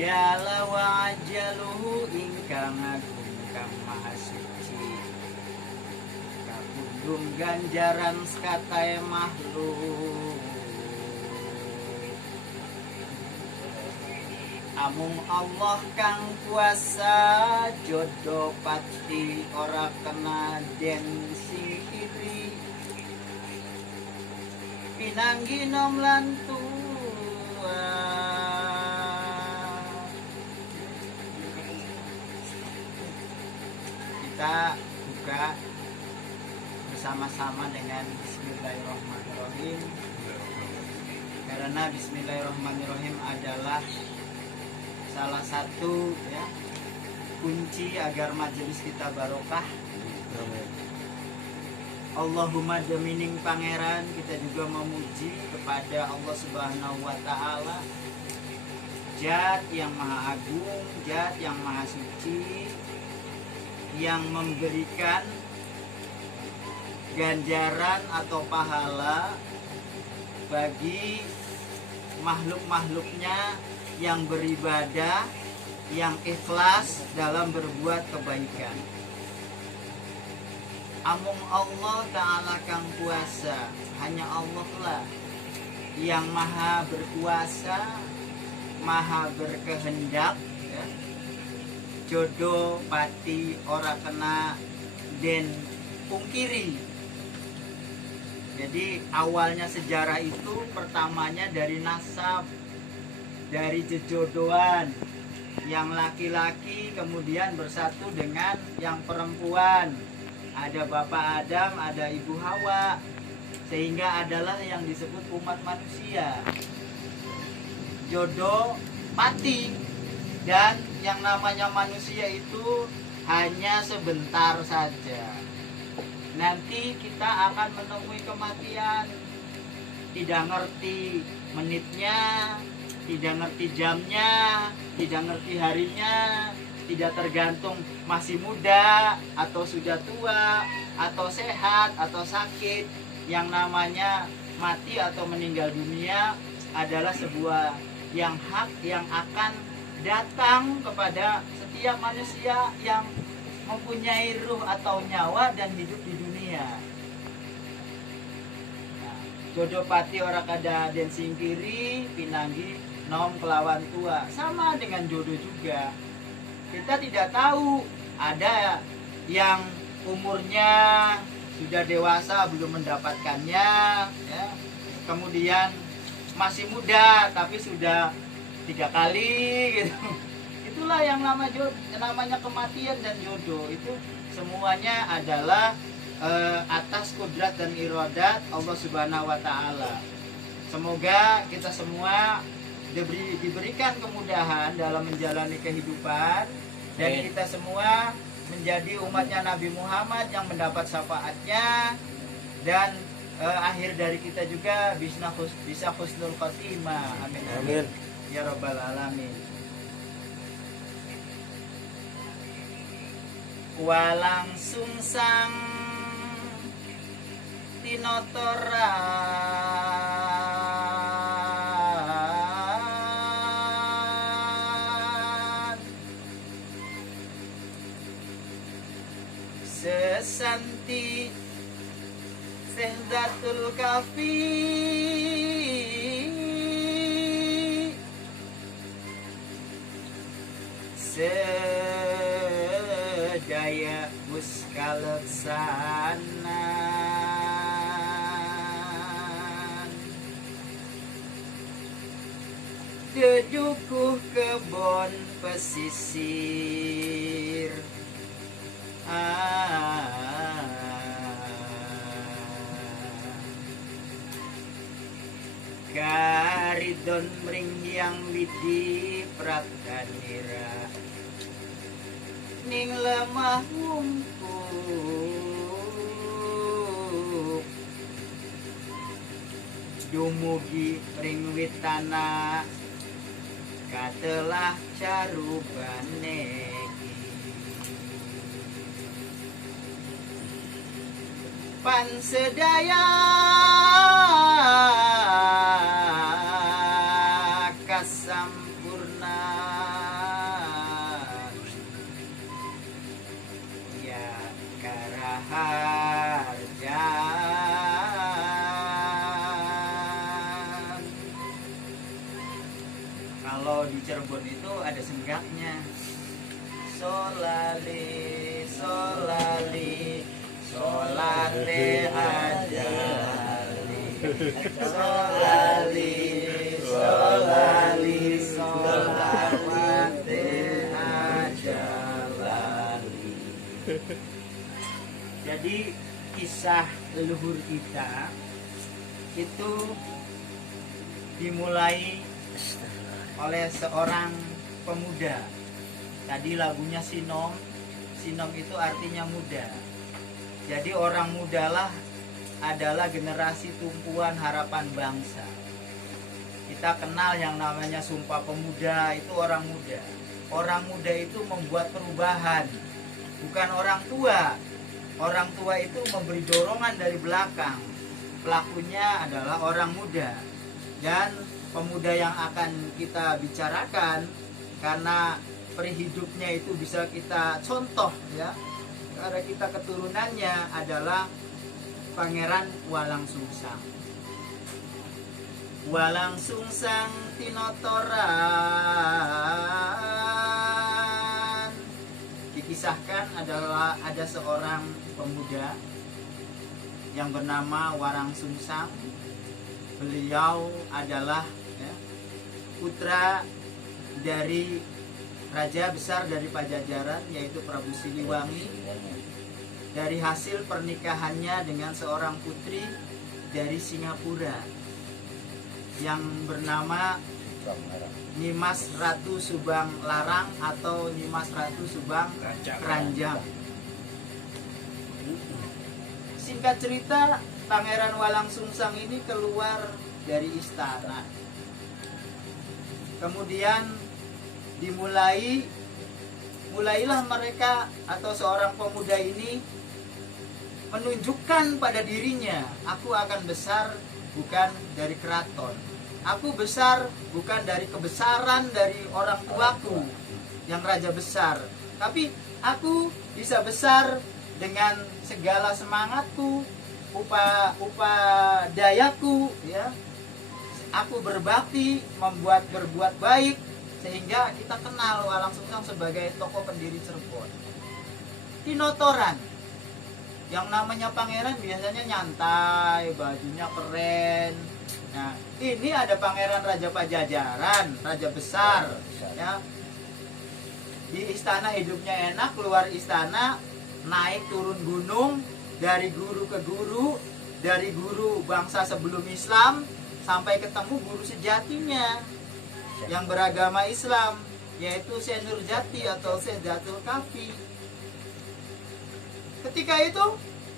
Jala wa ajaluhu ingkang agung kang maha suci, kabundung ganjaran sekatae makhluk. Amung Allah kang kuasa, jodoh pati ora kena den singkiri, pinanggi nom lan tua. Kita buka bersama-sama dengan Bismillahirrahmanirrahim, karena Bismillahirrahmanirrahim adalah salah satu ya kunci agar majelis kita barokah. Allahumma demining pangeran, kita juga memuji kepada Allah Subhanahu wa taala, Zat yang maha agung, Zat yang maha suci, yang memberikan ganjaran atau pahala bagi makhluk-makhluknya yang beribadah, yang ikhlas dalam berbuat kebaikan. Amung Allah Ta'ala kang kuasa, hanya Allah lah yang maha berkuasa, maha berkehendak ya. Jodoh pati ora kena den pungkiri. Jadi awalnya sejarah itu pertamanya dari nasab, dari jejodohan, yang laki-laki kemudian bersatu dengan yang perempuan. Ada Bapak Adam, ada Ibu Hawa, sehingga adalah yang disebut umat manusia. Jodoh pati, dan yang namanya manusia itu hanya sebentar saja. Nanti kita akan menemui kematian, tidak ngerti menitnya, tidak ngerti jamnya, tidak ngerti harinya, tidak tergantung masih muda atau sudah tua, atau sehat atau sakit. Yang namanya mati atau meninggal dunia adalah sebuah yang hak yang akan datang kepada setiap manusia yang mempunyai ruh atau nyawa dan hidup di dunia. Jodoh pati ora kada den singkiri, pinanggi nom kelawan tua. Sama dengan jodoh juga. Kita tidak tahu, ada yang umurnya sudah dewasa belum mendapatkannya ya. Kemudian masih muda tapi sudah 3 kali gitu. Itulah yang namanya kematian dan jodoh. Itu semuanya adalah atas kudrat dan iradat Allah Subhanahu wa taala. Semoga kita semua diberikan kemudahan dalam menjalani kehidupan, dan kita semua menjadi umatnya Nabi Muhammad yang mendapat syafaatnya, dan akhir dari kita juga bisa husnul khotimah. Amin amin ya rabbal alamin. Walang sungsang tinotora sesanti sehdatul kafi sedaya muskaleksanan dedukuh kebon pesisir karidon mring yang widi prakanira ning lemah humpuk dumugi ring witana katelah carubane pansedaya kasampurna kalau di Cirebon itu ada senggaknya. Solali, solali, solate ajali, solali, solali, solawate ajalali. Jadi kisah leluhur kita itu dimulai oleh seorang pemuda. Tadi lagunya Sinom. Sinom itu artinya muda. Jadi orang mudalah adalah generasi tumpuan harapan bangsa. Kita kenal yang namanya Sumpah Pemuda, itu orang muda. Orang muda itu membuat perubahan, bukan orang tua. Orang tua itu memberi dorongan dari belakang. Pelakunya adalah orang muda. Dan pemuda yang akan kita bicarakan, karena perhidupnya itu bisa kita contoh ya, karena kita keturunannya adalah Pangeran Walang Sungsang. Walang Sungsang tinotoran. Dikisahkan adalah ada seorang pemuda yang bernama Walang Sungsang. Beliau adalah ya, putra dari raja besar dari Pajajaran, yaitu Prabu Siliwangi. Dari hasil pernikahannya dengan seorang putri dari Singapura yang bernama Nimas Ratu Subang Larang atau Nimas Ratu Subang Keranjang. Singkat cerita, Pangeran Walang Sungsang ini keluar dari istana. Kemudian mulailah mereka atau seorang pemuda ini menunjukkan pada dirinya, aku akan besar bukan dari keraton, aku besar bukan dari kebesaran dari orang tuaku yang raja besar, tapi aku bisa besar dengan segala semangatku, upadayaku ya. Aku berbakti, berbuat baik, sehingga kita kenal Walang Sungsang sebagai tokoh pendiri Cirebon. Tinotoran. Yang namanya pangeran biasanya nyantai, bajunya keren. Nah, ini ada pangeran Raja Pajajaran, raja besar, ya. Di istana hidupnya enak, keluar istana, naik turun gunung, dari guru ke guru, dari guru bangsa sebelum Islam sampai ketemu guru sejatinya yang beragama Islam, yaitu Syekh Nurjati atau Syekh Zatul Kafi. Ketika itu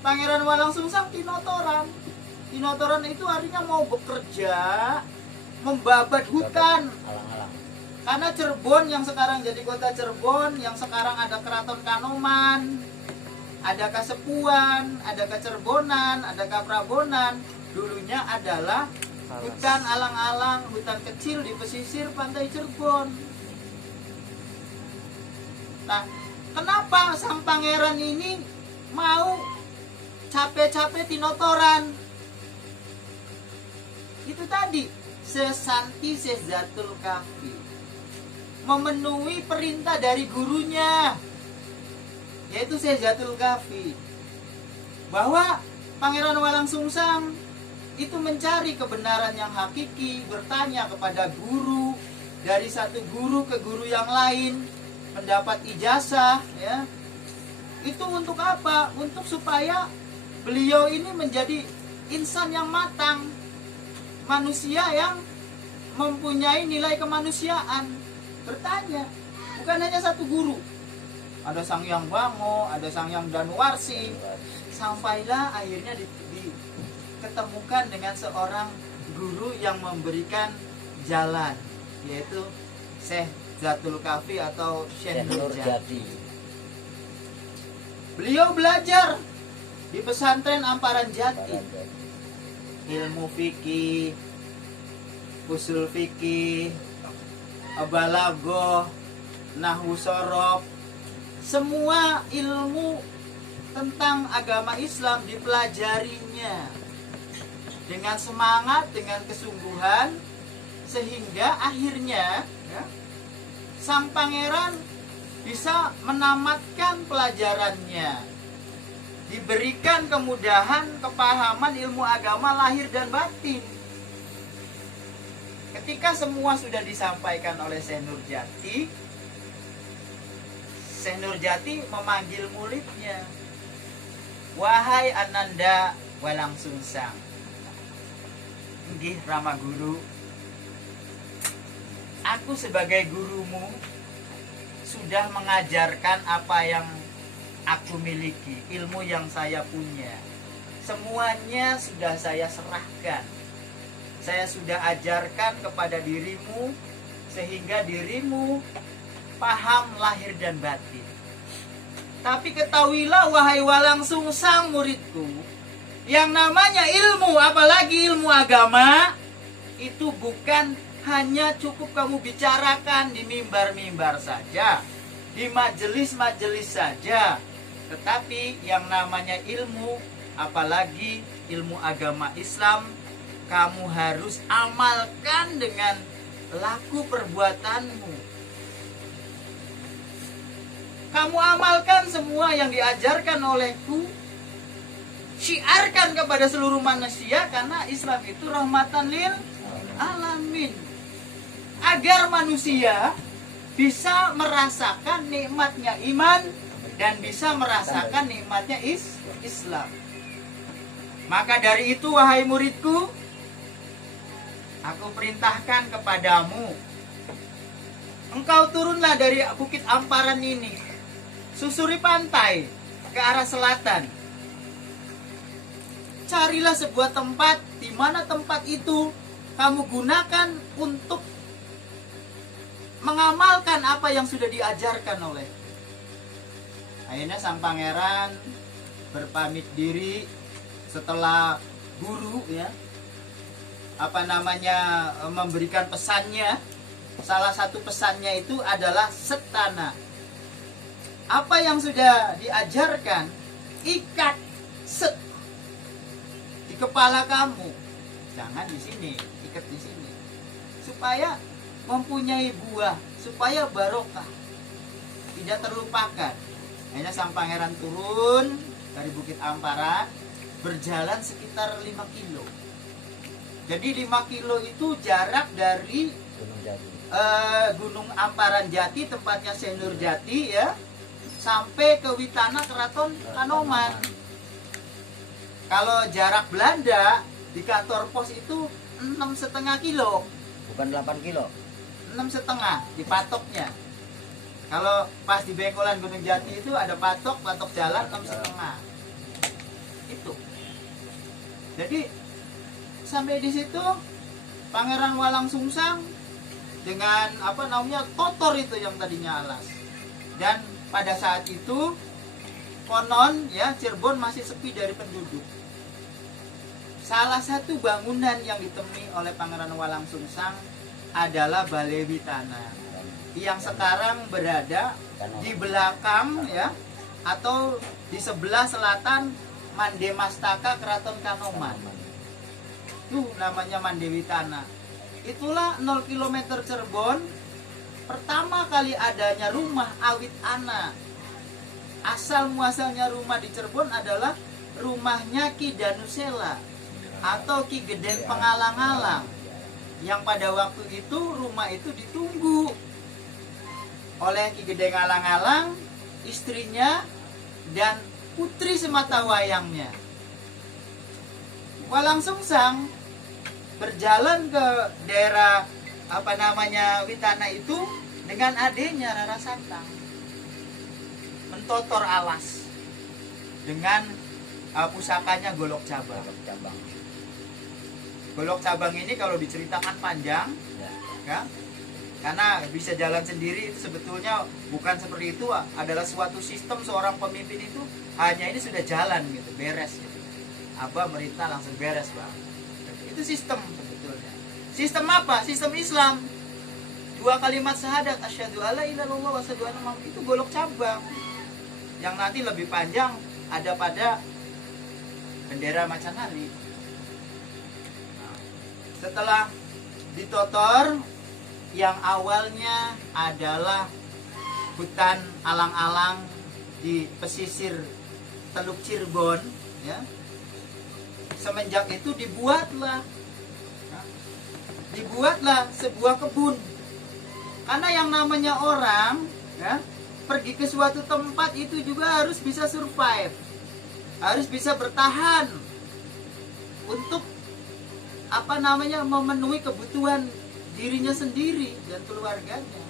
Pangeran Walang Sungsang tinotoran. Tinotoran itu artinya mau bekerja, membabat hutan. Karena Cirebon yang sekarang jadi kota Cirebon, yang sekarang ada Keraton Kanoman, ada Kasepuan, ada Kacerbonan, ada Kaprabonan, dulunya adalah hutan alang-alang, hutan kecil di pesisir pantai Cirebon. Nah, kenapa sang pangeran ini mau capek-capek tinotoran? Itu tadi, sesanti Zatul Kafi, memenuhi perintah dari gurunya, yaitu Zatul Kafi, bahwa Pangeran Walang Sungsang itu mencari kebenaran yang hakiki, bertanya kepada guru, dari satu guru ke guru yang lain, mendapat ijazah ya. Itu untuk apa? Untuk supaya beliau ini menjadi insan yang matang, manusia yang mempunyai nilai kemanusiaan. Bertanya, bukan hanya satu guru. Ada Sang Hyang Bango, ada Sang Hyang Danuwarsi. Sampailah akhirnya ketemukan dengan seorang guru yang memberikan jalan, yaitu Syekh Zatul Kafi atau Syekh Nurjati. Beliau belajar di pesantren Amparan Jati, ilmu fikih, usul fikih, balaghah, nahwu shorof, semua ilmu tentang agama Islam dipelajarinya dengan semangat, dengan kesungguhan, sehingga akhirnya ya, sang pangeran bisa menamatkan pelajarannya, diberikan kemudahan, kepahaman ilmu agama lahir dan batin. Ketika semua sudah disampaikan oleh Syekh Nurjati, Syekh Nurjati memanggil muridnya, "Wahai Ananda Walang Sungsang, nggih Rama Guru, aku sebagai gurumu sudah mengajarkan apa yang aku miliki, ilmu yang saya punya. Semuanya sudah saya serahkan. Saya sudah ajarkan kepada dirimu sehingga dirimu paham lahir dan batin. Tapi ketahuilah wahai Walang Sungsang muridku, yang namanya ilmu, apalagi ilmu agama, itu bukan hanya cukup kamu bicarakan di mimbar-mimbar saja, di majelis-majelis saja. Tetapi yang namanya ilmu, apalagi ilmu agama Islam, kamu harus amalkan dengan laku perbuatanmu. Kamu amalkan semua yang diajarkan olehku, syiarkan kepada seluruh manusia, karena Islam itu rahmatan lil alamin, agar manusia bisa merasakan nikmatnya iman dan bisa merasakan nikmatnya Islam. Maka dari itu wahai muridku, aku perintahkan kepadamu, engkau turunlah dari Bukit Amparan ini, susuri pantai ke arah selatan. Carilah sebuah tempat, di mana tempat itu kamu gunakan untuk mengamalkan apa yang sudah diajarkan oleh. Akhirnya sang pangeran berpamit diri setelah guru memberikan pesannya. Salah satu pesannya itu adalah setana. Apa yang sudah diajarkan, ikat set di kepala kamu. Jangan di sini, ikat di sini. Supaya mempunyai buah, supaya barokah, tidak terlupakan. Akhirnya sang pangeran turun dari Bukit Amparan, berjalan sekitar 5 kilo. Jadi 5 kilo itu jarak dari Gunung Amparan Jati, tempatnya Syekh Nurjati ya, sampai ke Witana Keraton Kanoman. Kalau jarak Belanda di kantor pos itu 6,5 kilo. Bukan 8 kilo. 6,5 di patoknya. Kalau pas di Bengkolan Gunung Jati itu ada patok jalan 6,5. Itu. Jadi sampai di situ Pangeran Walang Sungsang dengan totor itu yang tadinya alas. Dan pada saat itu konon ya Cirebon masih sepi dari penduduk. Salah satu bangunan yang ditemui oleh Pangeran Walang Sungsang adalah Balai Witana yang sekarang berada di belakang ya, atau di sebelah selatan Mande Mastaka Keraton Kanoman. Itu namanya Mande Witana. Itulah 0 km Cirebon pertama kali adanya rumah awit ana. Asal muasalnya rumah di Cirebon adalah rumahnya Ki Danusela atau Ki Gedeng Pengalang-alang, yang pada waktu itu rumah itu ditunggu oleh Ki Gedeng Alang-alang, istrinya, dan putri sematawayangnya. Walang Sungsang berjalan ke daerah Witana itu dengan adiknya Rara Santang, mentotor alas dengan pusakanya golok cabang. Golok cabang ini kalau diceritakan panjang ya, karena bisa jalan sendiri, itu sebetulnya bukan seperti itu, adalah suatu sistem. Seorang pemimpin itu hanya ini sudah jalan gitu, beres gitu. Abah merintah langsung beres Bang. Itu sistem sebetulnya. Sistem apa? Sistem Islam. 2 kalimat syahadat, asyhadu alla ilaha illallah wa asyhadu anna Muhammadan, itu golok cabang. Yang nanti lebih panjang ada pada bendera Macanari. Setelah ditotor yang awalnya adalah hutan alang-alang di pesisir Teluk Cirebon, ya. Semenjak itu dibuatlah sebuah kebun. Karena yang namanya orang, ya, pergi ke suatu tempat itu juga harus bisa survive, harus bisa bertahan untuk memenuhi kebutuhan dirinya sendiri dan keluarganya.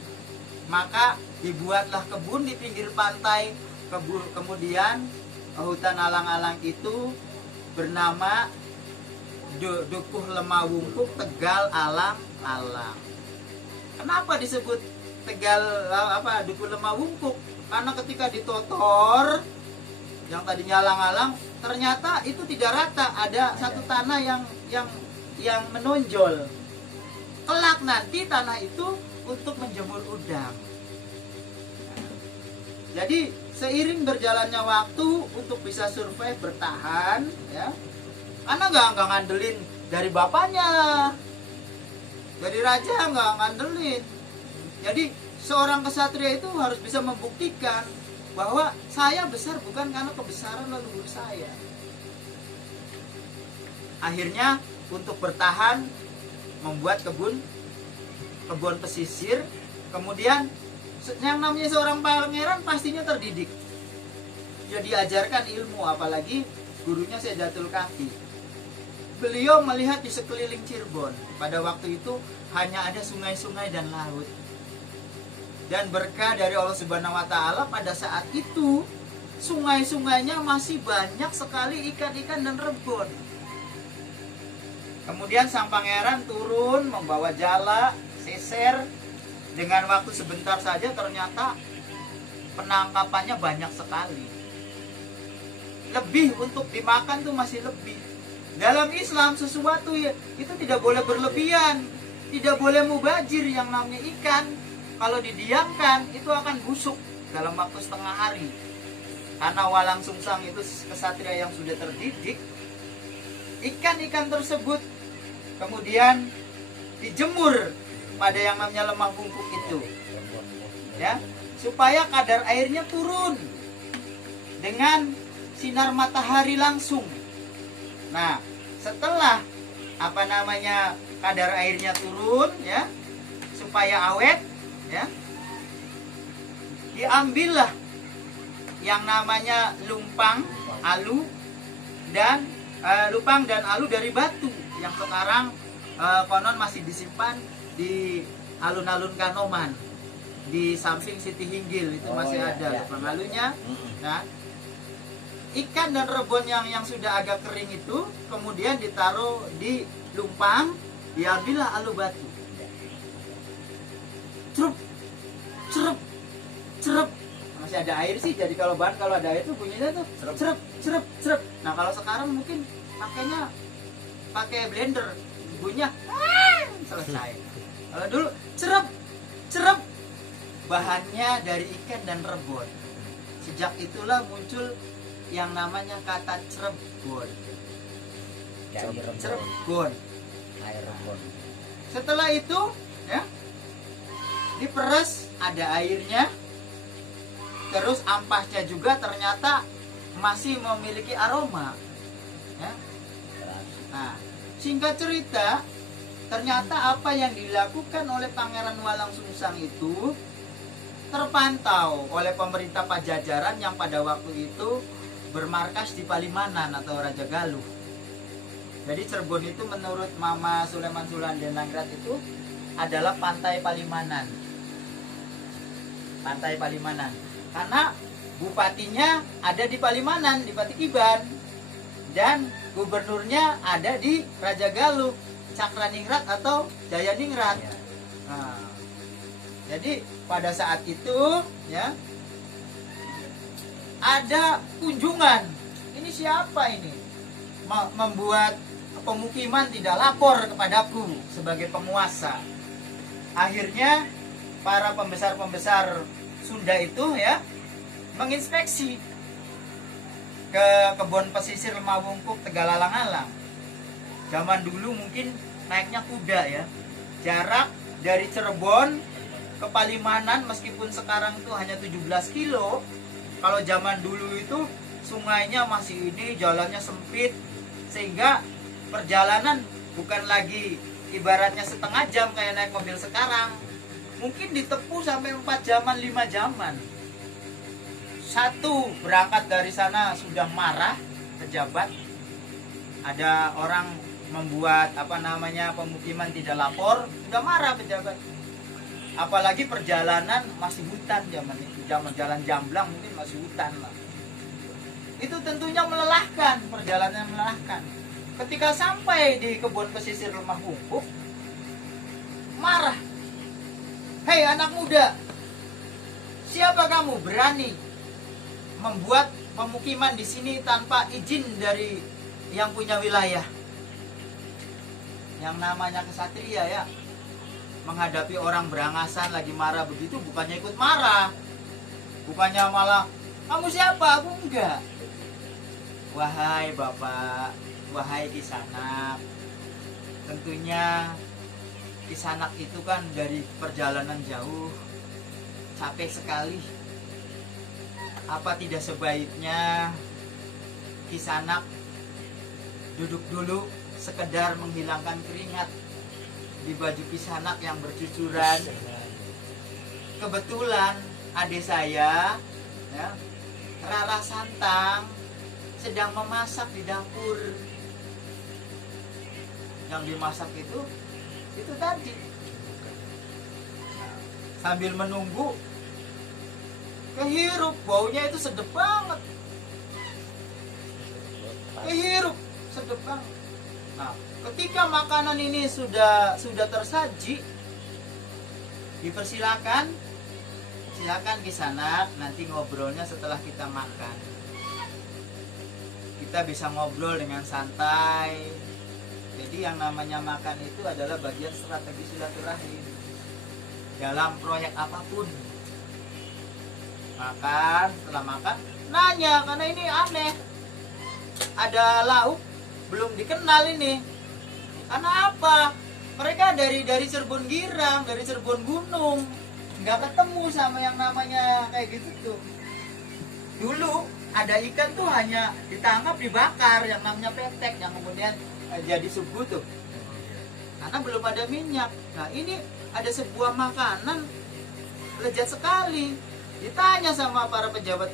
Maka dibuatlah kebun di pinggir pantai. Kemudian hutan alang-alang itu bernama Dukuh Lemawungkuk Tegal Alang-alang. Kenapa disebut Dukuh Lemawungkuk? Karena ketika ditotor yang tadinya alang-alang, ternyata itu tidak rata, ada satu tanah yang menonjol. Kelak nanti tanah itu untuk menjemur udang. Jadi seiring berjalannya waktu untuk bisa survive, bertahan, ya, karena nggak ngandelin dari bapaknya, dari raja nggak ngandelin. Jadi seorang kesatria itu harus bisa membuktikan bahwa saya besar bukan karena kebesaran leluhur saya. Akhirnya untuk bertahan membuat kebun pesisir. Kemudian yang namanya seorang pangeran pastinya terdidik, dia diajarkan ilmu, apalagi gurunya Sedatul Kahfi. Beliau melihat di sekeliling Cirebon pada waktu itu hanya ada sungai-sungai dan laut, dan berkah dari Allah Subhanahu wa Ta'ala pada saat itu sungai-sungainya masih banyak sekali ikan-ikan dan rebon. Kemudian sang pangeran turun membawa jala, seser. Dengan waktu sebentar saja ternyata penangkapannya banyak sekali. Lebih untuk dimakan tuh masih lebih. Dalam Islam sesuatu itu tidak boleh berlebihan, tidak boleh mubazir. Yang namanya ikan kalau didiamkan itu akan busuk dalam waktu setengah hari. Karena Walang Sungsang itu kesatria yang sudah terdidik, ikan-ikan tersebut kemudian dijemur pada yang namanya lemah bungkuk itu, ya, supaya kadar airnya turun dengan sinar matahari langsung. Nah, setelah kadar airnya turun, ya, supaya awet, ya, diambillah yang namanya lupang dan alu dari batu yang sekarang konon masih disimpan di alun-alun Kanoman di samping Siti Hinggil itu masih ada lupang alunya. Nah, ikan dan rebon yang sudah agak kering itu kemudian ditaruh di lumpang, diambillah alu batu. Cerup, cerup, cerup. Masih ada air sih, jadi kalau ada air tuh bunyinya tuh cerup, cerup, cerup. Nah, kalau sekarang mungkin pakai blender, bunyinya selesai. Kalau dulu cerup, cerup, bahannya dari ikan dan rebon. Sejak itulah muncul yang namanya kata Cirebon. Cirebon. Air rebon. Setelah itu, ya, diperes, ada airnya. Terus ampasnya juga ternyata masih memiliki aroma, ya. Nah, singkat cerita, ternyata apa yang dilakukan oleh Pangeran Walang Sungsang itu terpantau oleh pemerintah Pajajaran yang pada waktu itu bermarkas di Palimanan atau Raja Galuh. Jadi Cirebon itu menurut Mama Sulaiman Sulandenangrat itu adalah pantai Palimanan. Pantai Palimanan. Karena bupatinya ada di Palimanan, di Patikiban. Dan gubernurnya ada di Raja Galuh, Cakraningrat atau Jayaningrat. Nah, jadi pada saat itu, ya, ada kunjungan. Ini siapa ini? Membuat pemukiman tidak lapor kepadaku sebagai penguasa. Akhirnya para pembesar-pembesar Sunda itu, ya, menginspeksi ke kebun pesisir Lemawungkuk Tegal Alang-alang. Zaman dulu mungkin naiknya kuda, ya. Jarak dari Cirebon ke Palimanan, meskipun sekarang itu hanya 17 kilo, kalau zaman dulu itu sungainya masih ini, jalannya sempit, sehingga perjalanan bukan lagi ibaratnya setengah jam kayak naik mobil sekarang, mungkin ditempuh sampai 4 jaman, 5 jaman. Satu, berangkat dari sana sudah marah pejabat, ada orang membuat pemukiman tidak lapor, sudah marah pejabat. Apalagi perjalanan masih hutan zaman itu, zaman jalan jamblang mungkin masih hutan lah. Itu tentunya melelahkan, perjalanan melelahkan. Ketika sampai di kebun pesisir Lemah Humpuk, marah. Hei anak muda, siapa kamu berani membuat pemukiman di sini tanpa izin dari yang punya wilayah? Yang namanya kesatria ya, menghadapi orang berangasan lagi marah begitu, bukannya ikut marah, bukannya malah kamu siapa, aku enggak. Wahai bapak, wahai Kisanak, tentunya Kisanak itu kan dari perjalanan jauh, capek sekali. Apa tidak sebaiknya Kisanak duduk dulu, sekedar menghilangkan keringat di baju Kisanak yang bercucuran. Kebetulan adik saya ya, Rara Santang sedang memasak di dapur. Yang dimasak itu tadi. Sambil menunggu, kehirup, baunya itu sedep banget. Kehirup, sedep banget. Nah, ketika makanan ini sudah tersaji, dipersilakan, silakan Kisanak, nanti ngobrolnya setelah kita makan. Kita bisa ngobrol dengan santai. Jadi yang namanya makan itu adalah bagian strategi silaturahim dalam proyek apapun. Makan, setelah makan nanya, karena ini aneh, ada lauk belum dikenal ini. Karena apa? Mereka dari Cirebon Girang, dari Cirebon Gunung, nggak ketemu sama yang namanya kayak gitu tuh. Dulu ada ikan tuh hanya ditangkap, dibakar, yang namanya petek, yang kemudian jadi sugu tuh, karena belum ada minyak. Nah ini ada sebuah makanan lezat sekali. Ditanya sama para pejabat